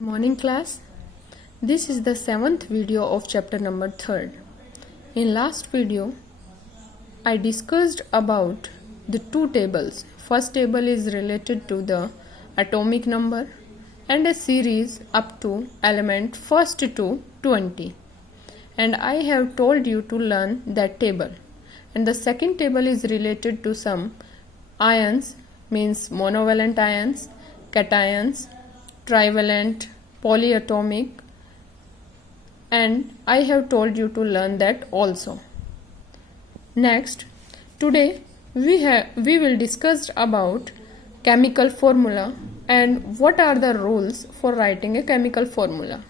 Morning class. This is the 7th video of chapter number 3rd. In last video, I discussed about the two tables. First table is related to the atomic number and a series up to element first to 20. And I have told you to learn that table. And the second table is related to some ions, means monovalent ions, cations, trivalent, polyatomic, and I have told you to learn that also. Next, today we will discuss about chemical formula and what are the rules for writing a chemical formula.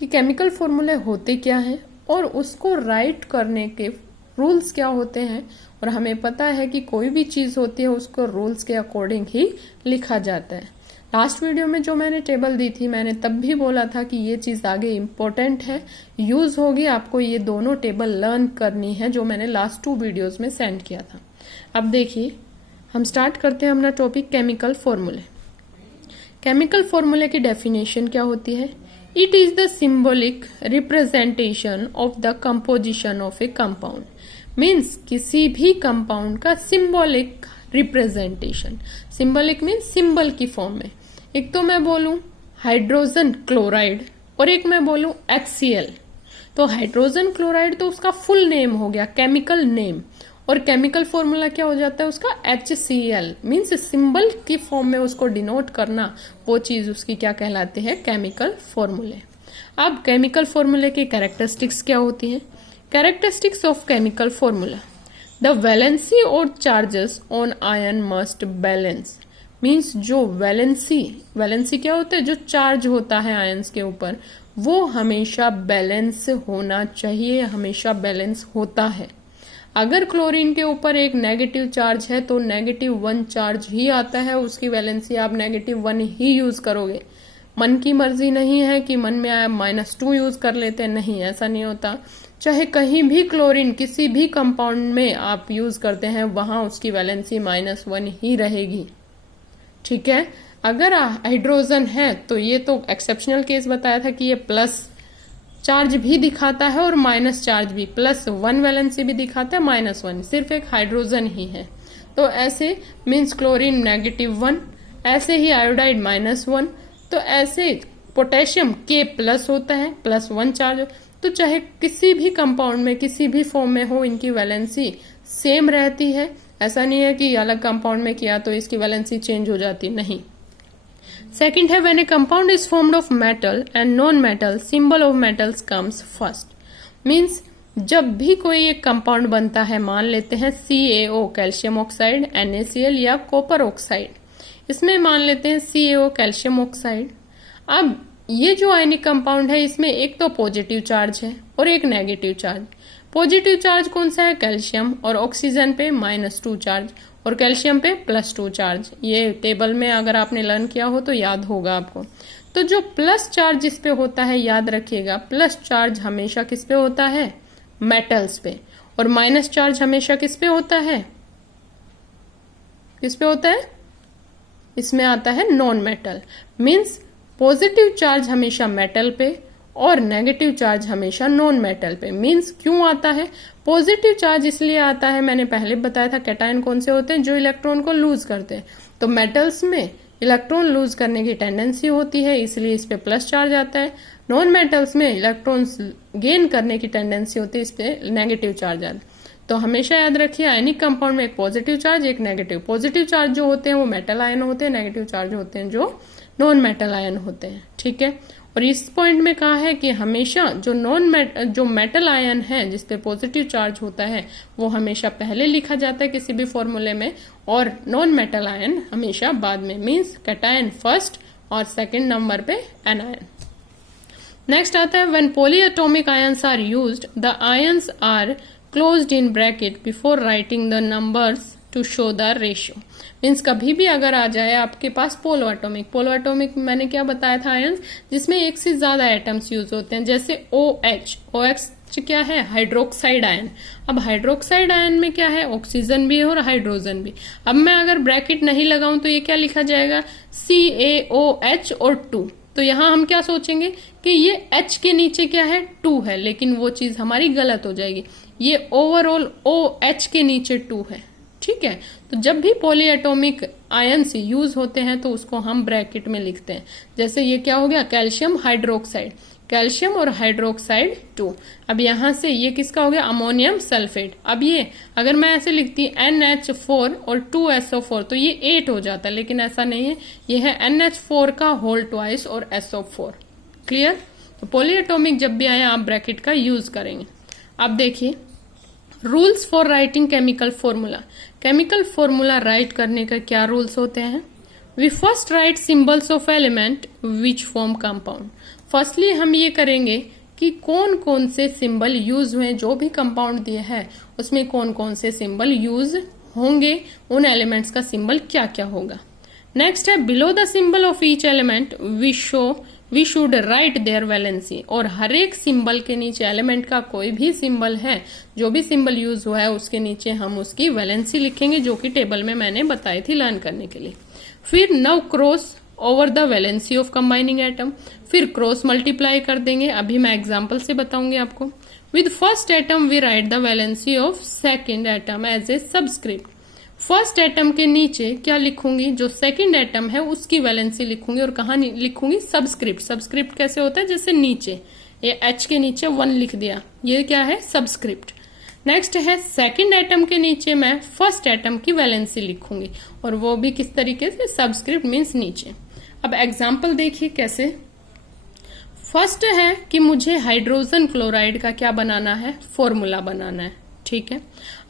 कि chemical फॉर्मूले होते क्या हैं और उसको right करने के rules क्या होते हैं, और हमें पता है कि कोई भी चीज़ होती है उसको रूल्स के अकॉर्डिंग ही लिखा जाता है. लास्ट वीडियो में जो मैंने टेबल दी थी, मैंने तब भी बोला था कि ये चीज़ आगे इम्पोर्टेंट है, यूज़ होगी, आपको ये दोनों टेबल लर्न करनी है जो मैंने लास्ट 2 वीडियोस में सेंड किया था. अब देखिए, हम स्टार्ट करते हैं अपना टॉपिक केमिकल फॉर्मूले. केमिकल फॉर्मूले की डेफिनेशन क्या होती है? It is the symbolic representation of the composition of A compound. Means किसी भी कंपाउंड का symbolic representation. Symbolic means symbol की फॉर्म में. एक तो मैं बोलूं हाइड्रोजन क्लोराइड और एक मैं बोलूं HCl. तो हाइड्रोजन क्लोराइड तो उसका फुल नेम हो गया, केमिकल नेम, और केमिकल फॉर्मूला क्या हो जाता है उसका? HCl. मीन्स सिंबल की फॉर्म में उसको डिनोट करना, वो चीज उसकी क्या कहलाती है? केमिकल फॉर्मूले. अब केमिकल फॉर्मूले की कैरेक्टरिस्टिक्स क्या होती हैं? Characteristics of chemical formula. The valency और charges on ion must balance. Means जो वैलेंसी क्या होता है? जो चार्ज होता है आयन्स के ऊपर, वो हमेशा बैलेंस होना चाहिए, हमेशा बैलेंस होता है. अगर क्लोरीन के ऊपर एक नेगेटिव चार्ज है तो -1 चार्ज ही आता है, उसकी वैलेंसी आप -1 ही यूज करोगे. मन की मर्जी नहीं है कि मन में आया -2 यूज कर लेते हैं, नहीं, ऐसा नहीं होता. चाहे कहीं भी क्लोरीन किसी भी कंपाउंड में आप यूज करते हैं, वहां उसकी वैलेंसी -1 ही रहेगी. ठीक है. अगर हाइड्रोजन है तो ये तो एक्सेप्शनल केस बताया था कि ये प्लस चार्ज भी दिखाता है और माइनस चार्ज भी, +1 वैलेंसी भी दिखाता है, -1, सिर्फ एक हाइड्रोजन ही है. तो ऐसे मीन्स क्लोरीन -1, ऐसे ही आयोडाइड -1, तो ऐसे पोटेशियम K+ होता है, +1 चार्ज. तो चाहे किसी भी कंपाउंड में किसी भी फॉर्म में हो, इनकी वैलेंसी सेम रहती है. ऐसा नहीं है कि अलग कंपाउंड में किया तो इसकी वैलेंसी चेंज हो जाती, नहीं. सेकंड है, when A compound is formed of metal and non metal, symbol of metals comes first. Means जब भी कोई एक कंपाउंड बनता है, मान लेते हैं CaO कैल्शियम ऑक्साइड, NaCl या कॉपर ऑक्साइड, इसमें मान लेते हैं CaO कैल्शियम ऑक्साइड. अब ये जो आयनिक कंपाउंड है, इसमें एक तो पॉजिटिव चार्ज है और एक नेगेटिव चार्ज. पॉजिटिव चार्ज कौन सा है? कैल्शियम, और ऑक्सीजन पे -2 चार्ज और कैल्शियम पे +2 चार्ज. ये टेबल में अगर आपने लर्न किया हो तो याद होगा आपको. तो जो प्लस चार्ज इस पे होता है, याद रखिएगा, प्लस चार्ज हमेशा किस पे होता है? मेटल्स पे. और माइनस चार्ज हमेशा किस पे होता है? किस पे होता है? इसमें आता है non metal. Means positive charge हमेशा मेटल पे और नेगेटिव चार्ज हमेशा नॉन मेटल पे. मीन्स क्यों आता है? पॉजिटिव चार्ज इसलिए आता है, मैंने पहले बताया था, कैटायन कौन से होते हैं? जो इलेक्ट्रॉन को लूज करते हैं. तो मेटल्स में इलेक्ट्रॉन लूज करने की टेंडेंसी होती है, इसलिए इस पे प्लस चार्ज आता है. नॉन मेटल्स में इलेक्ट्रॉन्स गेन करने की टेंडेंसी होती है, इस पे नेगेटिव चार्ज आता है. तो हमेशा याद रखिए, आयनिक कंपाउंड में एक पॉजिटिव चार्ज, एक नेगेटिव. पॉजिटिव चार्ज जो होते हैं वो मेटल आयन होते हैं, नेगेटिव चार्ज होते हैं जो नॉन मेटल आयन होते हैं. ठीक है. और इस पॉइंट में कहा है कि हमेशा जो मेटल आयन है जिसपे पॉजिटिव चार्ज होता है, वो हमेशा पहले लिखा जाता है किसी भी फॉर्मूले में, और नॉन मेटल आयन हमेशा बाद में. मीन्स कैटायन फर्स्ट और सेकंड नंबर पे एनायन. नेक्स्ट आता है, when polyatomic ions are used, the ions are closed in bracket before writing the numbers to show the ratio. Means कभी भी अगर आ जाए आपके पास पोलो एटॉमिक मैंने क्या बताया था? आयंस जिसमें एक से ज्यादा एटम्स यूज होते हैं, जैसे OH क्या है? Hydroxide ion. अब हाइड्रोक्साइड आयन में क्या है? ऑक्सीजन भी है और हाइड्रोजन भी. अब मैं अगर ब्रैकेट नहीं लगाऊं तो ये क्या लिखा जाएगा? CaOH और 2. तो यहाँ हम क्या सोचेंगे कि ये H के नीचे क्या है 2 है, लेकिन वो चीज हमारी गलत हो जाएगी। ये ओवरऑल OH के नीचे 2 है, ठीक है। तो जब भी पॉलीएटॉमिक आयन्स यूज होते हैं तो उसको हम ब्रैकेट में लिखते हैं। जैसे ये क्या हो गया, कैल्शियम हाइड्रोक्साइड, कैल्शियम और हाइड्रोक्साइड 2। अब यहां से ये किसका हो गया, अमोनियम सल्फेट। अब ये अगर मैं ऐसे लिखती NH4 और 2SO4 तो ये 8 हो जाता है, लेकिन ऐसा नहीं है, ये है NH4 का होल ट्वाइस और SO4। क्लियर। तो पॉलीएटॉमिक जब भी आए आप ब्रैकेट का यूज करेंगे। अब देखिए rules for writing chemical formula. Chemical formula write करने का क्या रूल्स होते हैं। We first write symbols of element which form compound. Firstly हम ये करेंगे कि कौन कौन से सिंबल यूज हुए, जो भी कंपाउंड दिए हैं उसमें कौन कौन से सिंबल यूज होंगे, उन एलिमेंट्स का सिंबल क्या क्या होगा। नेक्स्ट है below the symbol of each element we should write their valency. और हर एक सिंबल के नीचे, एलिमेंट का कोई भी सिंबल है, जो भी सिंबल यूज हुआ है उसके नीचे हम उसकी वैलेंसी लिखेंगे, जो कि टेबल में मैंने बताई थी लर्न करने के लिए। फिर now cross over the valency of combining atom, फिर क्रॉस मल्टीप्लाई कर देंगे। अभी मैं एग्जांपल से बताऊंगी आपको। With first atom we write the valency of second atom as a subscript. First atom के नीचे क्या लिखूंगी, जो सेकंड एटम है उसकी वैलेंसी लिखूंगी, और कहाँ लिखूंगी, सबस्क्रिप्ट। सबस्क्रिप्ट कैसे होता है, जैसे नीचे ये H के नीचे 1 लिख दिया, ये क्या है, सबस्क्रिप्ट। नेक्स्ट है सेकंड एटम के नीचे मैं फर्स्ट एटम की वैलेंसी लिखूंगी, और वो भी किस तरीके से, सबस्क्रिप्ट मीन्स नीचे। अब एग्जाम्पल देखिए कैसे। फर्स्ट है कि मुझे हाइड्रोजन क्लोराइड का क्या बनाना है, फॉर्मूला बनाना है, ठीक है।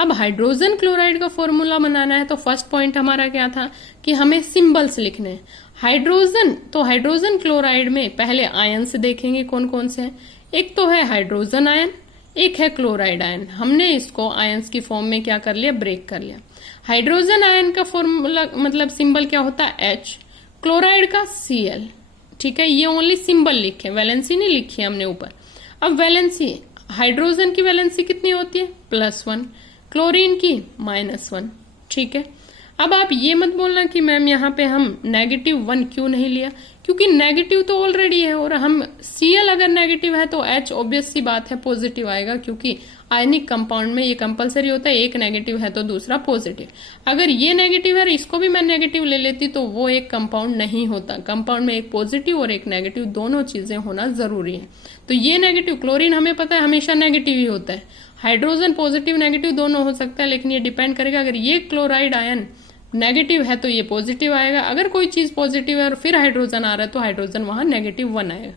अब हाइड्रोजन क्लोराइड का फॉर्मूला बनाना है तो फर्स्ट पॉइंट हमारा क्या था कि हमें सिंबल्स लिखने हैं। हाइड्रोजन, तो हाइड्रोजन क्लोराइड में पहले आयन्स देखेंगे कौन कौन से हैं। एक तो है हाइड्रोजन आयन, एक है क्लोराइड आयन। हमने इसको आयन्स की फॉर्म में क्या कर लिया, ब्रेक कर लिया। हाइड्रोजन आयन का फॉर्मूला मतलब सिंबल क्या होता है, H। क्लोराइड का Cl, ठीक है। ये ओनली सिंबल लिखे, वैलेंसी नहीं लिखी हमने ऊपर। अब वैलेंसी, हाइड्रोजन की वैलेंसी कितनी होती है, +1, क्लोरीन की -1, ठीक है। अब आप ये मत बोलना कि मैम यहाँ पे हम -1 क्यों नहीं लिया, क्योंकि नेगेटिव तो ऑलरेडी है, और हम Cl अगर नेगेटिव है तो H ऑब्वियस सी बात है पॉजिटिव आएगा, क्योंकि आयनिक कंपाउंड में ये कंपलसरी होता है, एक नेगेटिव है तो दूसरा पॉजिटिव। अगर ये नेगेटिव है और इसको भी मैं नेगेटिव ले लेती तो वो एक कंपाउंड नहीं होता। कंपाउंड में एक पॉजिटिव और एक नेगेटिव दोनों चीजें होना जरूरी है। तो ये नेगेटिव, क्लोरीन हमें पता है हमेशा नेगेटिव ही होता है, हाइड्रोजन पॉजिटिव नेगेटिव दोनों हो सकता है, लेकिन ये डिपेंड करेगा, अगर ये क्लोराइड आयन नेगेटिव है तो ये पॉजिटिव आएगा, अगर कोई चीज पॉजिटिव है और फिर हाइड्रोजन आ रहा है तो हाइड्रोजन वहां -1 आएगा।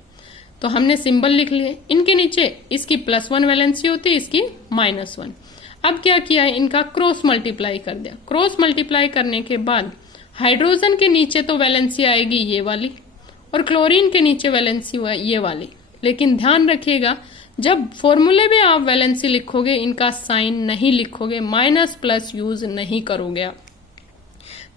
तो हमने सिंबल लिख लिए। इनके नीचे इसकी +1 वैलेंसी होती है, इसकी -1। अब क्या किया है, इनका क्रॉस मल्टीप्लाई कर दिया। क्रॉस मल्टीप्लाई करने के बाद हाइड्रोजन के नीचे तो वैलेंसी आएगी ये वाली, और क्लोरीन के नीचे वैलेंसी हुआ ये वाली। लेकिन ध्यान रखिएगा, जब फॉर्मूले में आप वैलेंसी लिखोगे इनका साइन नहीं लिखोगे, माइनस+ यूज नहीं करोगे आप।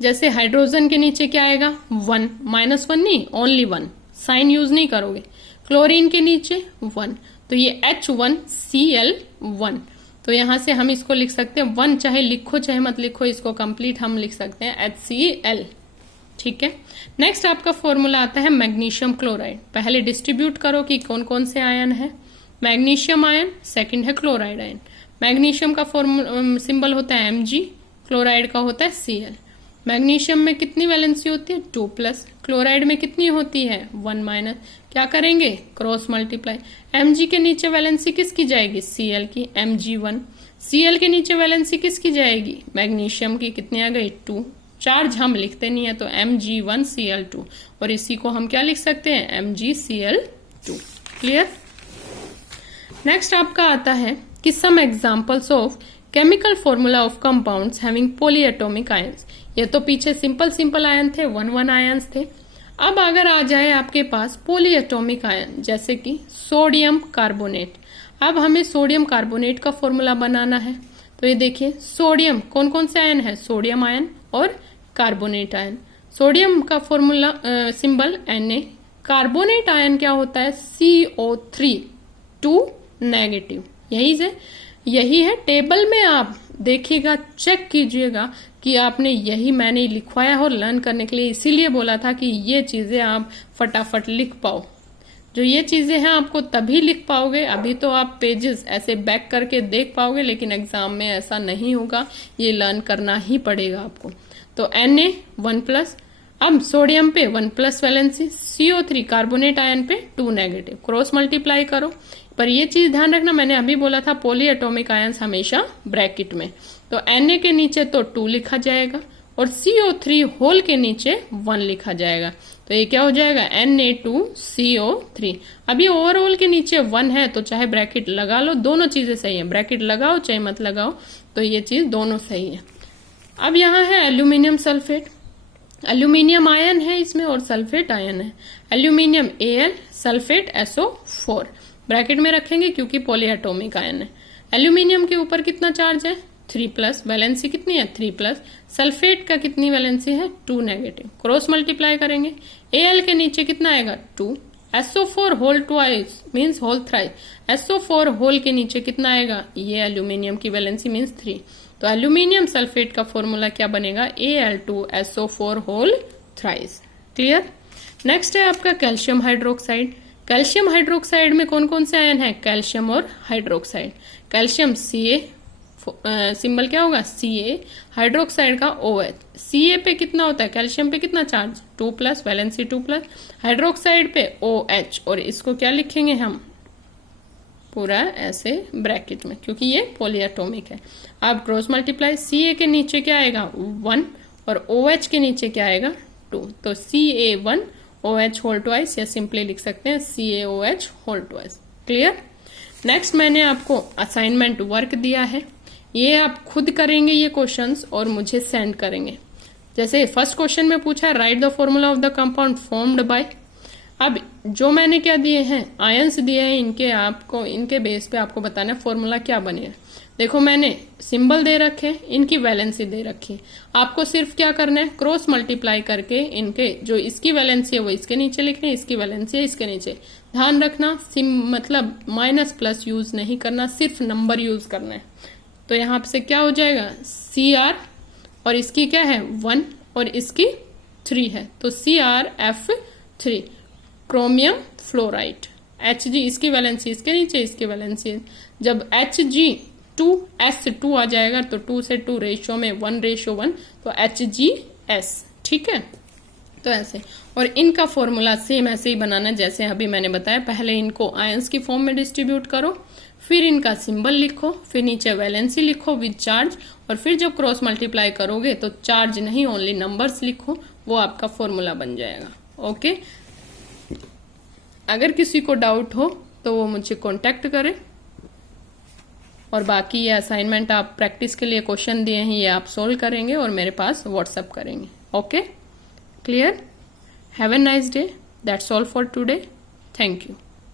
जैसे हाइड्रोजन के नीचे क्या आएगा, 1, -1 नहीं, ओनली 1, साइन यूज नहीं करोगे। क्लोरीन के नीचे 1, तो ये H1Cl1। तो यहां से हम इसको लिख सकते हैं 1, चाहे लिखो चाहे मत लिखो, इसको कंप्लीट हम लिख सकते हैं HCl, ठीक है। नेक्स्ट आपका फॉर्मूला आता है मैग्नीशियम क्लोराइड। पहले डिस्ट्रीब्यूट करो कि कौन कौन से आयन है। मैग्नीशियम आयन, सेकंड है क्लोराइड आयन। मैग्नीशियम का सिंबल होता है Mg, क्लोराइड का होता है Cl। मैग्नीशियम में कितनी वैलेंसी होती है, 2+, क्लोराइड में कितनी होती है, 1-। क्या करेंगे, क्रॉस मल्टीप्लाई। Mg के नीचे वैलेंसी किसकी जाएगी, Cl की, Mg1। Cl के नीचे वैलेंसी किसकी जाएगी, मैग्नीशियम की, कितनी आ गई, 2। चार्ज हम लिखते नहीं है तो Mg1Cl2, और इसी को हम क्या लिख सकते हैं, MgCl2। क्लियर। नेक्स्ट आपका आता है कि some examples of chemical formula of compounds having polyatomic ions. ये तो पीछे सिंपल आयन थे, 1 आयंस थे। अब अगर आ जाए आपके पास पॉलीएटॉमिक आयन, जैसे कि सोडियम कार्बोनेट। अब हमें सोडियम कार्बोनेट का फॉर्मूला बनाना है। तो ये देखिए, सोडियम कौन कौन से आयन है, सोडियम आयन और कार्बोनेट आयन। सोडियम का formula symbol Na। Carbonate ion क्या होता है, CO3, 2-। यही है टेबल में आप देखिएगा, चेक कीजिएगा कि कि आपने यही मैंने लिखवाया और लर्न करने के लिए इसीलिए बोला था कि ये चीजें आप फटाफट लिख पाओ। जो ये चीजें हैं आपको तभी लिख पाओगे, अभी तो आप पेजेस ऐसे बैक करके देख पाओगे, लेकिन एग्जाम में ऐसा नहीं होगा, ये लर्न करना ही पड़ेगा आपको। तो Na1+, अब सोडियम पे 1+ वैलेंसी, CO3 कार्बोनेट आयन पे 2 नेगेटिव, क्रॉस मल्टीप्लाई करो। पर ये चीज ध्यान रखना, मैंने अभी बोला था पॉली एटॉमिक आयन्स हमेशा ब्रैकेट में, तो Na के नीचे तो 2 लिखा जाएगा और CO3 होल के नीचे 1 लिखा जाएगा। तो ये क्या हो जाएगा, Na2CO3। अब ये ओवरऑल के नीचे 1 है तो चाहे ब्रैकेट लगा लो, दोनों चीजें सही है, ब्रैकेट लगाओ चाहे मत लगाओ, तो ये चीज दोनों सही है। अब यहाँ है एल्यूमिनियम सल्फेट, एल्यूमिनियम आयन है इसमें और सल्फेट आयन है। Aluminium Al, sulphate SO4 bracket में रखेंगे क्योंकि पॉली एटॉमिक आयन है। एल्यूमिनियम के ऊपर कितना चार्ज है, 3+, वैलेंसी कितनी है 3+, सल्फेट का कितनी वैलेंसी है 2 नेगेटिव, क्रॉस मल्टीप्लाई करेंगे। Al के नीचे कितना आएगा 2, SO4 whole twice means whole thrice, SO4 whole के नीचे कितना आएगा, ये एल्यूमिनियम की वैलेंसी मीन्स 3। तो एल्यूमिनियम सल्फेट का फॉर्मूला क्या बनेगा, Al2SO4 whole thrice. Clear. Next है आपका कैल्शियम हाइड्रोक्साइड। कैल्शियम हाइड्रोक्साइड में कौन कौन से आयन है, कैल्शियम और हाइड्रोक्साइड। कैल्शियम Ca, सिंबल क्या होगा Ca, हाइड्रोक्साइड का OH। Ca पे कितना होता है, कैल्शियम पे कितना चार्ज 2+, वैलेंसी 2+, हाइड्रोक्साइड पे OH, और इसको क्या लिखेंगे हम पूरा ऐसे ब्रैकेट में क्योंकि ये पॉलीएटॉमिक है। अब क्रॉस मल्टीप्लाई, Ca के नीचे क्या आएगा 1 और OH के नीचे क्या आएगा 2, तो Ca1OH होल ट्वाइस, या सिंपली लिख सकते हैं CaOH whole twice. Clear. Next मैंने आपको असाइनमेंट वर्क दिया है, ये आप खुद करेंगे ये क्वेश्चंस और मुझे सेंड करेंगे। जैसे फर्स्ट क्वेश्चन में पूछा right the formula of the compound formed by, अब जो मैंने क्या दिए हैं आयंस दिए हैं, इनके आपको इनके बेस पे आपको बताना है फॉर्मूला क्या बनेगा। देखो मैंने सिंबल दे रखे, इनकी वैलेंसी दे रखी है, आपको सिर्फ क्या करना है क्रॉस मल्टीप्लाई करके इनके जो इसकी वैलेंसी है वो इसके नीचे लिखनी है, इसकी वैलेंसी है इसके नीचे। ध्यान रखना मतलब माइनस प्लस यूज नहीं करना, सिर्फ नंबर यूज करना है। तो यहाँ से क्या हो जाएगा Cr, और इसकी क्या है 1 और इसकी 3 है, तो CrF3 क्रोमियम फ्लोराइड। Hg इसकी वैलेंसी इसके नीचे, इसकी वैलेंसी जब Hg2S2 आ जाएगा तो 2 से 2 रेशियो में 1:1, तो HgS। ठीक है, तो ऐसे, और इनका फॉर्मूला सेम ऐसे ही बनाना जैसे अभी मैंने बताया। पहले इनको आयंस की फॉर्म में डिस्ट्रीब्यूट करो, फिर इनका सिंबल लिखो, फिर नीचे वैलेंसी लिखो विद चार्ज, और फिर जब क्रॉस मल्टीप्लाई करोगे तो चार्ज नहीं ओनली नंबर्स लिखो, वो आपका फॉर्मूला बन जाएगा। ओके, अगर किसी को डाउट हो तो वो मुझे कांटेक्ट करे, और बाकी ये असाइनमेंट आप प्रैक्टिस के लिए क्वेश्चन दिए हैं ये आप सोल्व करेंगे और मेरे पास व्हाट्सएप करेंगे। Okay, clear. Have a nice day. That's all for today. Thank you.